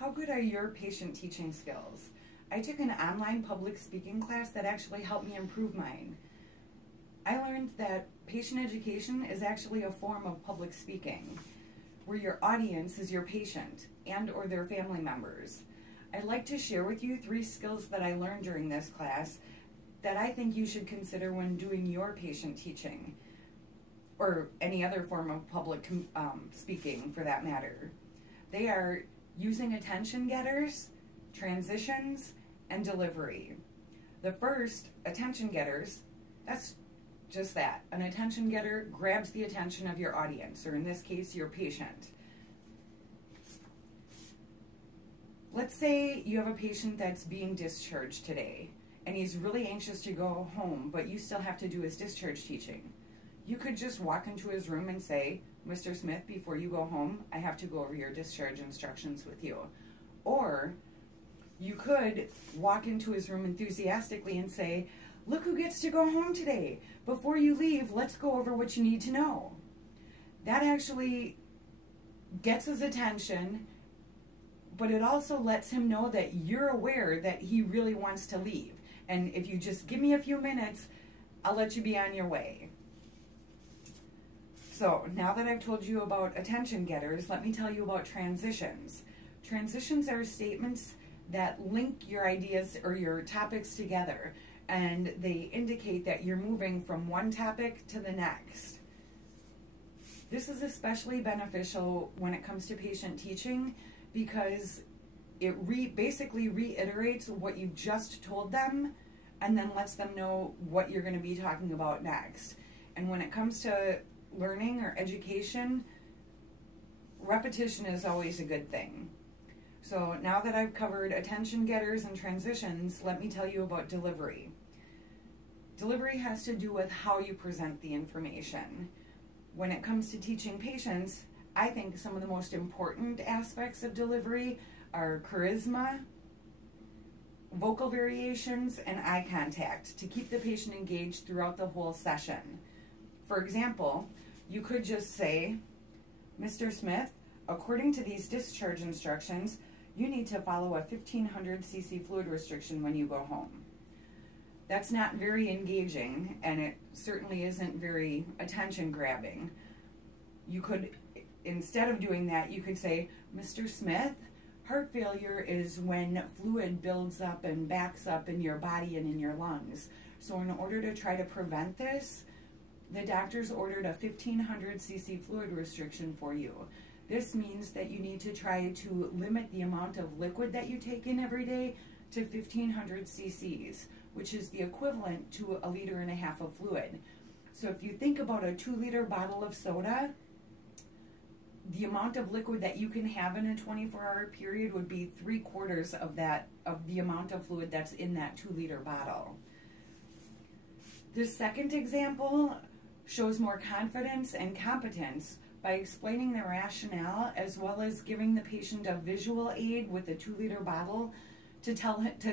How good are your patient teaching skills? I took an online public speaking class that actually helped me improve mine. I learned that patient education is actually a form of public speaking, where your audience is your patient and or their family members. I'd like to share with you 3 skills that I learned during this class that I think you should consider when doing your patient teaching, or any other form of public speaking for that matter. They are using attention getters, transitions, and delivery. The first, attention getters, that's just that. An attention getter grabs the attention of your audience, or in this case, your patient. Let's say you have a patient that's being discharged today, and he's really anxious to go home, but you still have to do his discharge teaching. You could just walk into his room and say, Mr. Smith, before you go home, I have to go over your discharge instructions with you. Or you could walk into his room enthusiastically and say, look who gets to go home today. Before you leave, let's go over what you need to know. That actually gets his attention, but it also lets him know that you're aware that he really wants to leave. And if you just give me a few minutes, I'll let you be on your way. So now that I've told you about attention getters, let me tell you about transitions. Transitions are statements that link your ideas or your topics together, and they indicate that you're moving from one topic to the next. This is especially beneficial when it comes to patient teaching because it basically reiterates what you just told them and then lets them know what you're going to be talking about next. And when it comes to learning or education, repetition is always a good thing. So now that I've covered attention getters and transitions, let me tell you about delivery. Delivery has to do with how you present the information. When it comes to teaching patients, I think some of the most important aspects of delivery are charisma, vocal variations, and eye contact to keep the patient engaged throughout the whole session. For example, you could just say, Mr. Smith, according to these discharge instructions, you need to follow a 1500 cc fluid restriction when you go home. That's not very engaging, and it certainly isn't very attention grabbing. You could, instead of doing that, you could say, Mr. Smith, heart failure is when fluid builds up and backs up in your body and in your lungs. So in order to try to prevent this, the doctors ordered a 1500 cc fluid restriction for you. This means that you need to try to limit the amount of liquid that you take in every day to 1500 cc's, which is the equivalent to 1.5 liters of fluid. So if you think about a 2-liter bottle of soda, the amount of liquid that you can have in a 24-hour period would be 3/4 of the amount of fluid that's in that 2-liter bottle. This second example shows more confidence and competence by explaining the rationale as well as giving the patient a visual aid with the 2-liter bottle to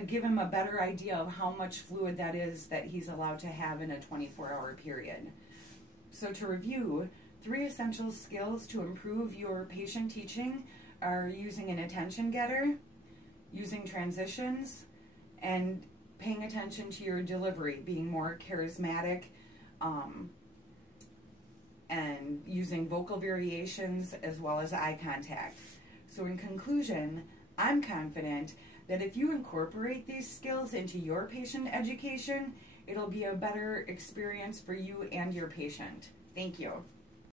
give him a better idea of how much fluid that is that he's allowed to have in a 24-hour period. So to review, 3 essential skills to improve your patient teaching are using an attention getter, using transitions, and paying attention to your delivery, being more charismatic, and using vocal variations as well as eye contact. So in conclusion, I'm confident that if you incorporate these skills into your patient education, it'll be a better experience for you and your patient. Thank you.